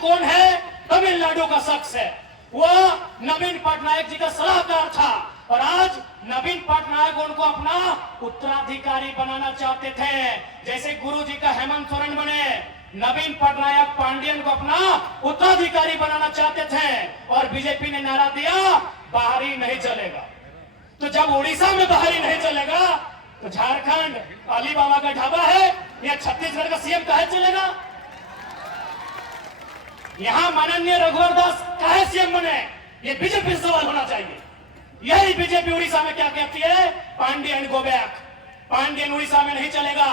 कौन है? तमिलनाडु का शख्स है। वह नवीन पटनायक जी का सलाहकार था और आज नवीन पटनायक उनको अपना उत्तराधिकारी बनाना चाहते थे। जैसे गुरु जी का हेमंत सोरेन बने, नवीन पटनायक पांडियन को अपना उत्तराधिकारी बनाना चाहते थे और बीजेपी ने नारा दिया बाहरी नहीं चलेगा। तो जब उड़ीसा में बाहरी नहीं चलेगा तो झारखंड अली बाबा का ढाबा है या छत्तीसगढ़ का सीएम काहे चलेगा? यहां माननीय रघुवर दास काहे सीएम बने? ये बीजेपी से सवाल होना चाहिए। यही बीजेपी उड़ीसा में क्या कहती है? Pandian go back. पांडियन उड़ीसा में नहीं चलेगा।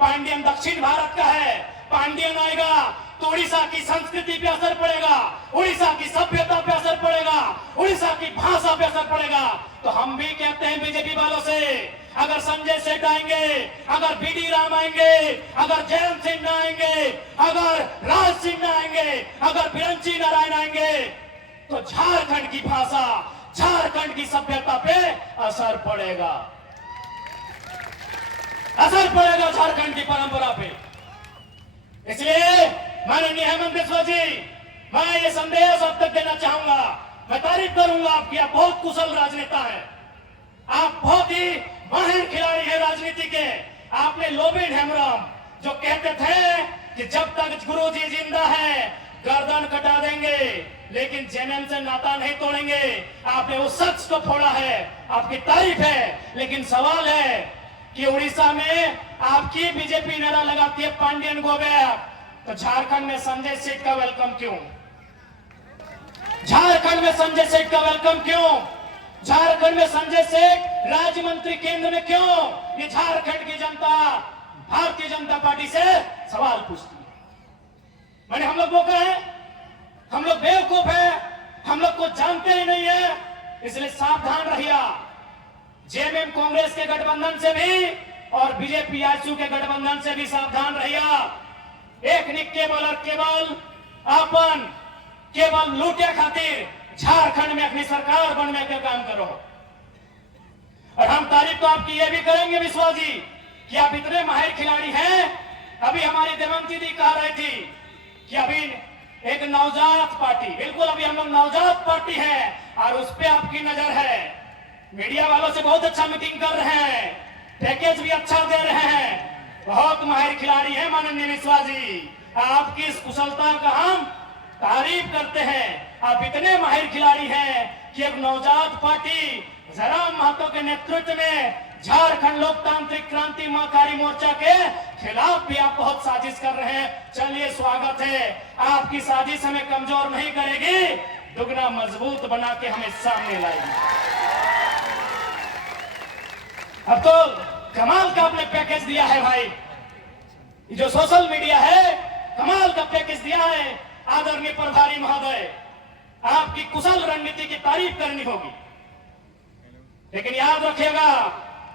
पांडियन दक्षिण भारत का है। पांडियन आएगा तो उड़ीसा की संस्कृति पे असर पड़ेगा, उड़ीसा की सभ्यता पे असर पड़ेगा, उड़ीसा की भाषा पे असर पड़ेगा। तो हम भी कहते हैं बीजेपी वालों से, अगर संजय सेठ आएंगे, अगर बीडी राम आएंगे, अगर जयंत सिन्हा आएंगे, अगर राज सिन्हा आएंगे, अगर बिरंची नारायण आएंगे तो झारखंड की भाषा, झारखंड की सभ्यता पे असर पड़ेगा, असर पड़ेगा झारखंड की परंपरा पे। इसलिए माननीय हेमंत बिस्वा जी, मैं ये संदेश अब तक देना चाहूंगा। मैं तारीफ करूंगा आपकी, आप बहुत कुशल राजनेता हैं, आप बहुत ही माहिर खिलाड़ी हैं राजनीति के। आपने लोबिन हेमरम जो कहते थे कि जब तक गुरु जी जिंदा है गर्दन कटा देंगे लेकिन जेएनएम से नाता नहीं तोड़ेंगे, आपने उस शख्स को फोड़ा है। आपकी तारीफ है, लेकिन सवाल है कि उड़ीसा में आपकी बीजेपी नारा लगाती है पांडियन गो बैक, तो झारखंड में संजय सेठ का वेलकम क्यों? झारखंड में संजय सेठ का वेलकम क्यों? झारखंड में संजय सेठ राज्य मंत्री केंद्र में क्यों? ये झारखंड की जनता भारतीय जनता पार्टी से सवाल पूछती है। मैंने हम लोग बोकर हैं, हम लोग बेवकूफ है, हम लोग को जानते ही नहीं है, इसलिए सावधान रहिए। जेएमएम कांग्रेस के गठबंधन से भी और बीजेपी आजसू के गठबंधन से भी सावधान रहिए। एक निक केवल और केवल अपन केवल लूटे खातिर झारखंड में अपनी सरकार बनने का काम करो। और हम तारीफ तो आपकी ये भी करेंगे विश्वास जी कि आप इतने माहिर खिलाड़ी हैं। अभी हमारी देवंती दी कह रही थी कि अभी एक नवजात पार्टी, बिल्कुल अभी हम लोग नवजात पार्टी है और उस पर आपकी नजर है। मीडिया वालों से बहुत अच्छा मीटिंग कर रहे हैं, पैकेज भी अच्छा दे रहे हैं, बहुत माहिर खिलाड़ी हैं माननीय विश्वास जी। आपकी इस कुशलता का हम तारीफ करते हैं। आप इतने माहिर खिलाड़ी हैं कि एक नवजात पार्टी जयराम महतो के नेतृत्व में झारखंड लोकतांत्रिक क्रांति महाकारी मोर्चा के खिलाफ भी आप बहुत साजिश कर रहे हैं। चलिए स्वागत है, आपकी साजिश हमें कमजोर नहीं करेगी, दुगना मजबूत बना के हमें सामने लाएगी। अब तो कमाल का आपने पैकेज दिया है भाई, जो सोशल मीडिया है कमाल का पैकेज दिया है। आदरणीय प्रभारी महोदय, आपकी कुशल रणनीति की तारीफ करनी होगी, लेकिन याद रखिएगा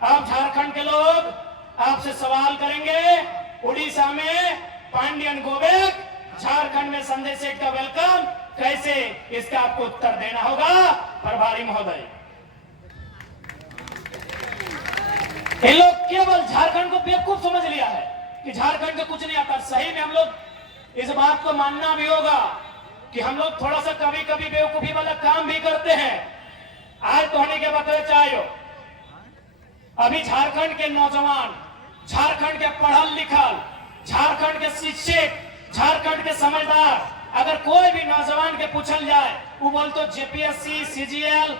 आप झारखंड के लोग आपसे सवाल करेंगे उड़ीसा में पांडियन गो बैक, झारखंड में संजय सेठ का वेलकम कैसे, इसका आपको उत्तर देना होगा प्रभारी महोदय। इन लोग केवल झारखंड को बेवकूफ समझ लिया है कि झारखंड को कुछ नहीं आता। सही में हम लोग इस बात को मानना भी होगा कि हम लोग थोड़ा सा कभी कभी बेवकूफी वाला काम भी करते हैं। आज तो होने के बताया चाहिए, अभी झारखंड के नौजवान, झारखंड के पढ़ल लिखल, झारखंड के शिक्षित, झारखंड के समझदार, अगर कोई भी नौजवान के पूछल जाए वो बोल तो JPSC, CGL,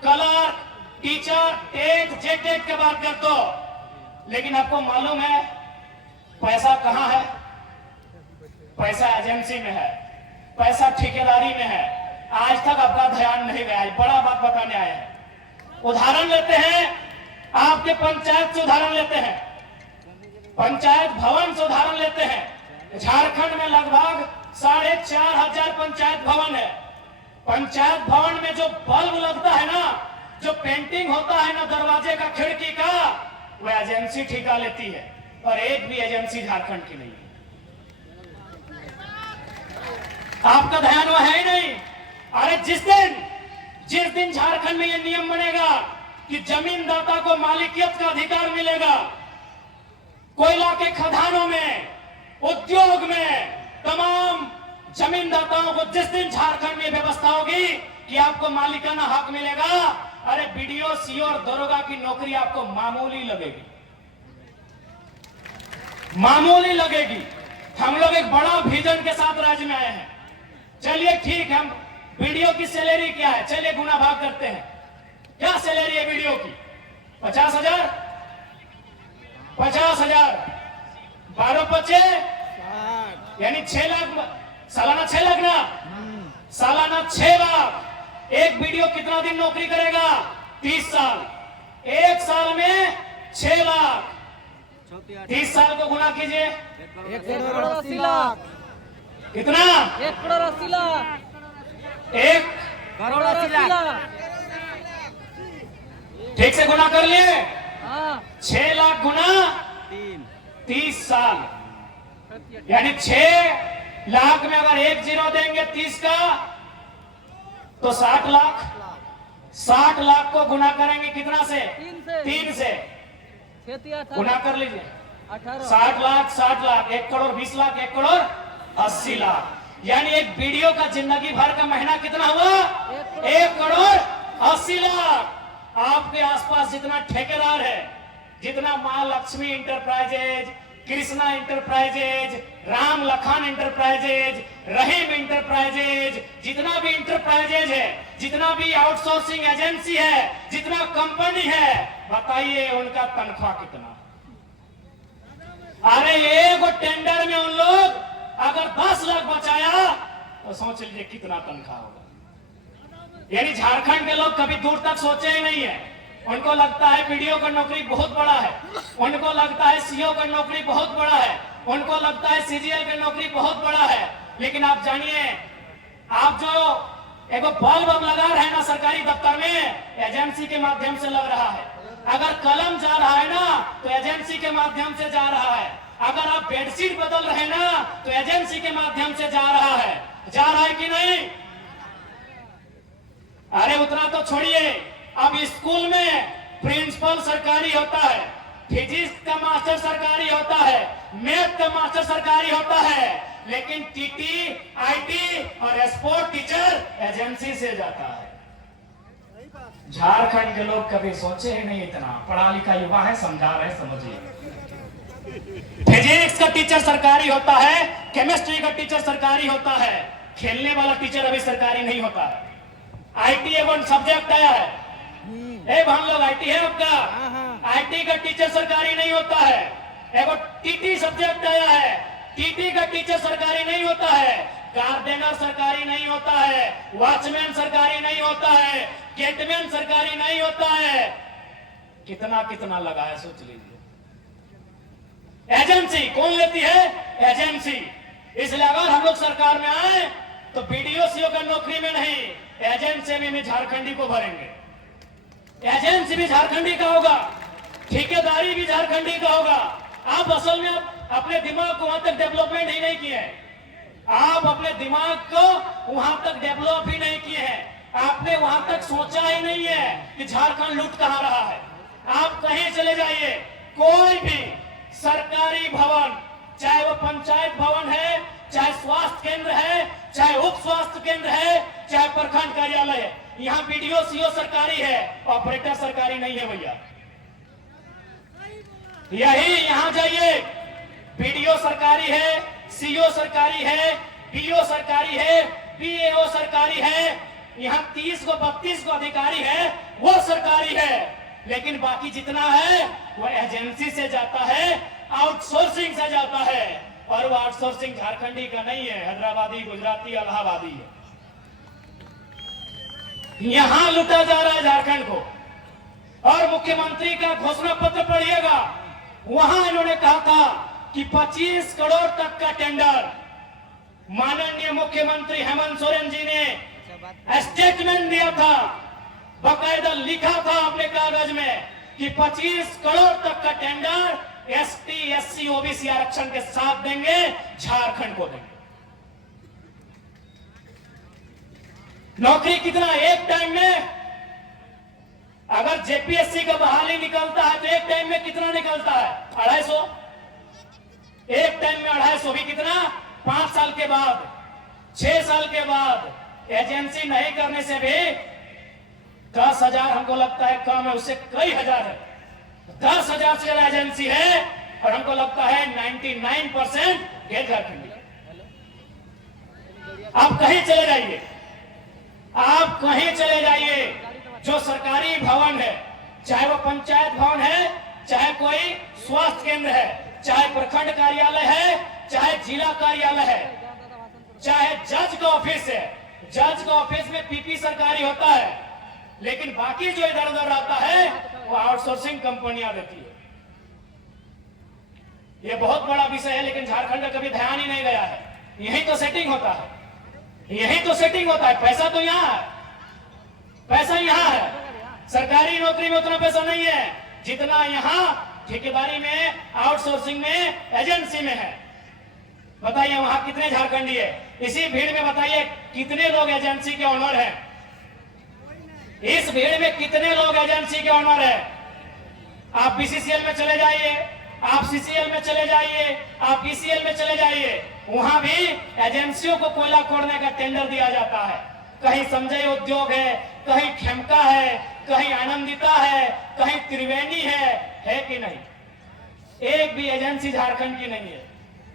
clerk, teacher, TET, JTET के बात कर दो, लेकिन आपको मालूम है पैसा कहां है? पैसा एजेंसी में है, पैसा ठेकेदारी में है। आज तक आपका ध्यान नहीं गया, बड़ा बात बताने आए हैं। उदाहरण लेते हैं, आपके पंचायत से उदाहरण लेते हैं, पंचायत भवन से उदाहरण लेते हैं। झारखंड में लगभग 4,500 पंचायत भवन है। पंचायत भवन में जो बल्ब लगता है ना, जो पेंटिंग होता है ना दरवाजे का, खिड़की का, वो एजेंसी ठेका लेती है और एक भी एजेंसी झारखंड की नहीं है। आपका ध्यान वह है ही नहीं। अरे जिस दिन झारखंड में यह नियम बनेगा कि जमीनदाता को मालिकियत का अधिकार मिलेगा, कोयला के खदानों में, उद्योग में, तमाम जमीनदाताओं को जिस दिन झारखंड में व्यवस्था होगी कि आपको मालिकाना हक मिलेगा, अरे बीडीओ, सीओ और दरोगा की नौकरी आपको मामूली लगेगी, मामूली लगेगी। हम लोग एक बड़ा विजन के साथ राज्य में आए हैं। चलिए ठीक है, हम बीडीओ की सैलरी क्या है, चलिए गुना भाग करते हैं। क्या सैलरी है बीडीओ की? 50,000, 50,000, 12/5 यानी 6 लाख, सालाना 6 लाख ना, सालाना 6 लाख। एक बीडीओ कितना दिन नौकरी करेगा? 30 साल। एक साल में 6 लाख, 30 साल को गुना कीजिए, 1,80 लाख। कितना? 1,80 लाख। 1,80 लाख। ठीक से गुना कर लिए? हाँ। 6 लाख गुना 30 साल, यानी 6 लाख में अगर 1 जीरो देंगे 30 का तो 60 लाख। 60 लाख को गुना करेंगे कितना से? 3 से। गुना कर लीजिए, 60 लाख, 60 लाख, 1 करोड़ 20 लाख, 1 करोड़ 80 लाख। यानी एक बीडीओ का जिंदगी भर का महीना कितना हुआ? 1 करोड़ 80 लाख। आपके आसपास जितना ठेकेदार है, जितना Maa Lakshmi enterprises, Krishna enterprises, Ram Lakhan enterprises, Rahim enterprises, जितना भी इंटरप्राइजेज है, जितना भी आउटसोर्सिंग एजेंसी है, जितना कंपनी है, बताइए उनका तनख्वाह कितना? अरे एक टेंडर में उन लोग अगर 10 लाख बचाया तो सोच लीजिए कितना तनख्वाह होगा। यानी झारखंड के लोग कभी दूर तक सोचे ही नहीं है। उनको लगता है बीडीओ का नौकरी बहुत बड़ा है, उनको लगता है सीओ का नौकरी बहुत बड़ा है, उनको लगता है सीजीएल की नौकरी बहुत बड़ा है। लेकिन आप जानिए, आप जो एक बल्ब अब लगा रहे हैं ना सरकारी दफ्तर में, एजेंसी के माध्यम से लग रहा है। अगर कलम जा रहा है ना तो एजेंसी के माध्यम से जा रहा है। अगर आप बेडशीट बदल रहे हैं ना तो एजेंसी के माध्यम से जा रहा है। जा रहा है कि नहीं? अरे उतना तो छोड़िए, अब स्कूल में प्रिंसिपल सरकारी होता है, फिजिक्स का मास्टर सरकारी होता है, मैथ का मास्टर सरकारी होता है, लेकिन टीटी, आईटी और स्पोर्ट टीचर एजेंसी से जाता है। झारखंड के लोग कभी सोचे ही नहीं, इतना पढ़ा लिखा युवा है, समझा रहे, समझिए। फिजिक्स का टीचर सरकारी होता है, केमिस्ट्री का टीचर सरकारी होता है, खेलने वाला टीचर अभी सरकारी नहीं होता है। आईटी एवं सब्जेक्ट आया है, हम लोग आईटी है आपका, आईटी का टीचर सरकारी नहीं होता है। एवं टीटी सब्जेक्ट आया है, टीटी का टीचर सरकारी नहीं होता है, गार्डनर सरकारी नहीं होता है, वॉचमैन सरकारी नहीं होता है, गेटमैन सरकारी नहीं होता है। कितना कितना लगा है सोच लीजिए। एजेंसी कौन लेती है? एजेंसी। इसलिए अगर हम लोग सरकार में आए तो बीडीओ सीओ का नौकरी में नहीं, एजेंसी में झारखंडी को भरेंगे। एजेंसी भी झारखंडी का होगा, ठेकेदारी भी झारखंडी का होगा। आप असल में अपने दिमाग को वहां तक डेवलपमेंट ही नहीं किए हैं। आप अपने दिमाग को वहां तक डेवलप ही नहीं किए हैं। आपने वहां तक सोचा ही नहीं है कि झारखंड लूट कहां रहा है। आप कहीं चले जाइए, कोई भी सरकारी भवन, चाहे वो पंचायत भवन है, चाहे स्वास्थ्य केंद्र है, चाहे उप स्वास्थ्य केंद्र है, चाहे प्रखंड कार्यालय है, यहाँ बीडीओ सीओ सरकारी है, ऑपरेटर सरकारी नहीं है भैया। यही यहाँ जाइए, बीडीओ सरकारी है, सीओ सरकारी है, बीओ सरकारी है, बीएओ सरकारी है, यहाँ 30 को 32 को अधिकारी है, वो सरकारी है। लेकिन बाकी जितना है वो एजेंसी से जाता है, आउटसोर्सिंग से जाता है। और वो आउटसोर्सिंग झारखंडी का नहीं है, हैदराबादी, गुजराती, इलाहाबादी है। यहां लूटा जा रहा है झारखंड को। और मुख्यमंत्री का घोषणा पत्र पढ़िएगा, वहां इन्होंने कहा था कि 25 करोड़ तक का टेंडर। माननीय मुख्यमंत्री हेमंत सोरेन जी ने स्टेटमेंट दिया था, बकायदा लिखा था अपने कागज में कि 25 करोड़ तक का टेंडर एसटी, एससी, ओबीसी आरक्षण के साथ देंगे, झारखंड को देंगे। नौकरी कितना? एक टाइम में अगर जेपीएससी का बहाली निकलता है तो एक टाइम में कितना निकलता है? 250। एक टाइम में 250 भी कितना? 5 साल के बाद 6 साल के बाद एजेंसी नहीं करने से भी 10,000 हमको लगता है कम है, उससे कई हजार है। 10,000 से ज्यादा एजेंसी है और हमको लगता है 99% गैर झारखंडी। आप कहीं चले जाइए, आप कहीं चले जाइए, जो सरकारी भवन है, चाहे वो पंचायत भवन है, चाहे कोई स्वास्थ्य केंद्र है, चाहे प्रखंड कार्यालय है, चाहे जिला कार्यालय है, चाहे जज का ऑफिस है, जज का ऑफिस में पीपी सरकारी होता है, लेकिन बाकी जो इधर उधर आता है वो आउटसोर्सिंग कंपनियां देती है। ये बहुत बड़ा विषय है, लेकिन झारखंड का कभी ध्यान ही नहीं गया है। यही तो सेटिंग होता है, यही तो सेटिंग होता है। पैसा तो यहां है, पैसा यहां है। सरकारी नौकरी में उतना पैसा नहीं है जितना यहां ठेकेदारी में, आउटसोर्सिंग में, एजेंसी में है। बताइए वहां कितने झारखंडी है? इसी भीड़ में बताइए कितने लोग एजेंसी के ऑनर हैं? इस भीड़ में कितने लोग एजेंसी के ऑनर है? आप बीसीसीएल में चले जाइए, आप सीसीएल में चले जाइए, आप पीसीएल में चले जाइए, वहां भी एजेंसियों को कोयला खोदने का टेंडर दिया जाता है। कहीं संजय उद्योग है, कहीं खेमका है, कहीं आनंदिता है, कहीं त्रिवेणी है कि नहीं? एक भी एजेंसी झारखंड की नहीं है।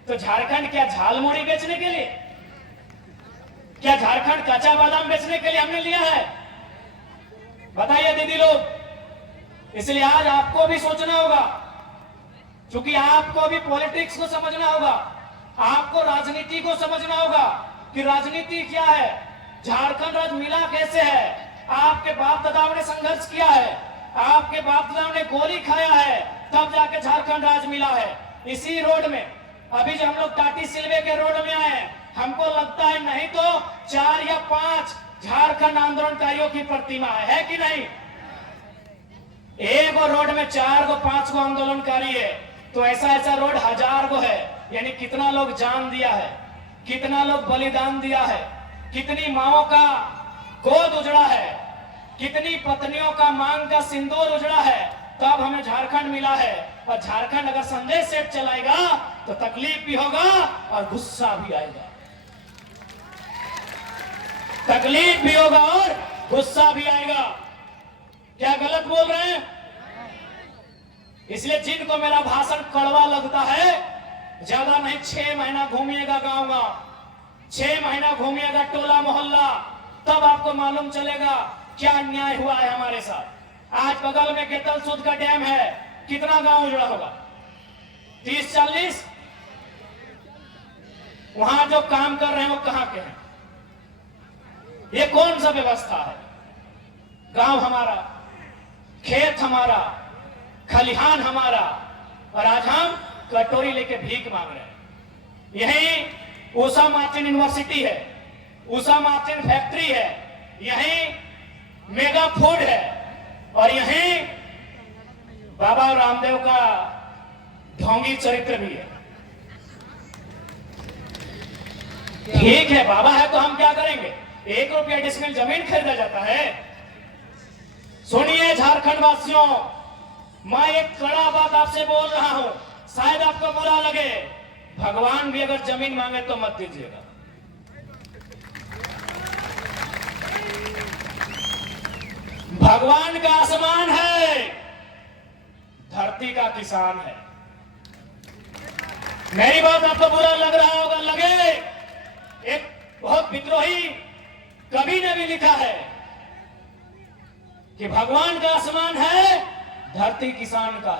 तो झारखंड क्या झालमुड़ी बेचने के लिए, क्या झारखंड कच्चा बादाम बेचने के लिए हमने लिया है? बताइए दीदी लोग। इसलिए आज आपको भी सोचना होगा, क्योंकि आपको भी पॉलिटिक्स को समझना होगा, आपको राजनीति को समझना होगा कि राजनीति क्या है, झारखंड राज्य मिला कैसे है। आपके बाप दादाओं ने संघर्ष किया है, आपके बाप दादाओं ने गोली खाया है, तब जाके झारखंड राज्य मिला है। इसी रोड में अभी जो हम लोग टाटी सिलवे के रोड में आए, हमको लगता है नहीं तो 4 या 5 झारखंड आंदोलनकारियों की प्रतिमा है कि नहीं? एक रोड में 4 को 5 को आंदोलनकारी है, तो ऐसा रोड 1000 को है। यानी कितना लोग जान दिया है, कितना लोग बलिदान दिया है, कितनी माओं का गोद उजड़ा है, कितनी पत्नियों का मांग का सिंदूर उजड़ा है, तब हमें झारखंड मिला है। और झारखंड अगर संजय सेठ चलाएगा तो तकलीफ भी होगा और गुस्सा भी आएगा, तकलीफ भी होगा और गुस्सा भी आएगा। क्या गलत बोल रहे हैं? इसलिए जिनको मेरा भाषण कड़वा लगता है, ज्यादा नहीं 6 महीना घूमिएगा गांव-गांव, 6 महीना घूमिएगा टोला मोहल्ला, तब आपको मालूम चलेगा क्या अन्याय हुआ है हमारे साथ। आज बगल में केतल सूद का डैम है, कितना गांव उजड़ा होगा? 30-40। वहां जो काम कर रहे हैं वो कहां के हैं? ये कौन सा व्यवस्था है? गांव हमारा, खेत हमारा, खलिहान हमारा, और आज हम कटोरी लेके भीख मांग रहे हैं। यही उषा मार्टिन यूनिवर्सिटी है, उषा मार्टिन फैक्ट्री है, यही मेगा फूड है, और यही बाबा रामदेव का ढोंगी चरित्र भी है। ठीक है, बाबा है तो हम क्या करेंगे? 1 रुपया डिसमिल जमीन खरीदा जाता है? सुनिए झारखंड वासियों, मैं एक कड़ा बात आपसे बोल रहा हूं, शायद आपको बुरा लगे, भगवान भी अगर जमीन मांगे तो मत दीजिएगा। भगवान का आसमान है, धरती का किसान है। मेरी बात आपको बुरा लग रहा होगा, लगे। एक बहुत विद्रोही कवि ने भी लिखा है कि भगवान का आसमान है, धरती किसान का।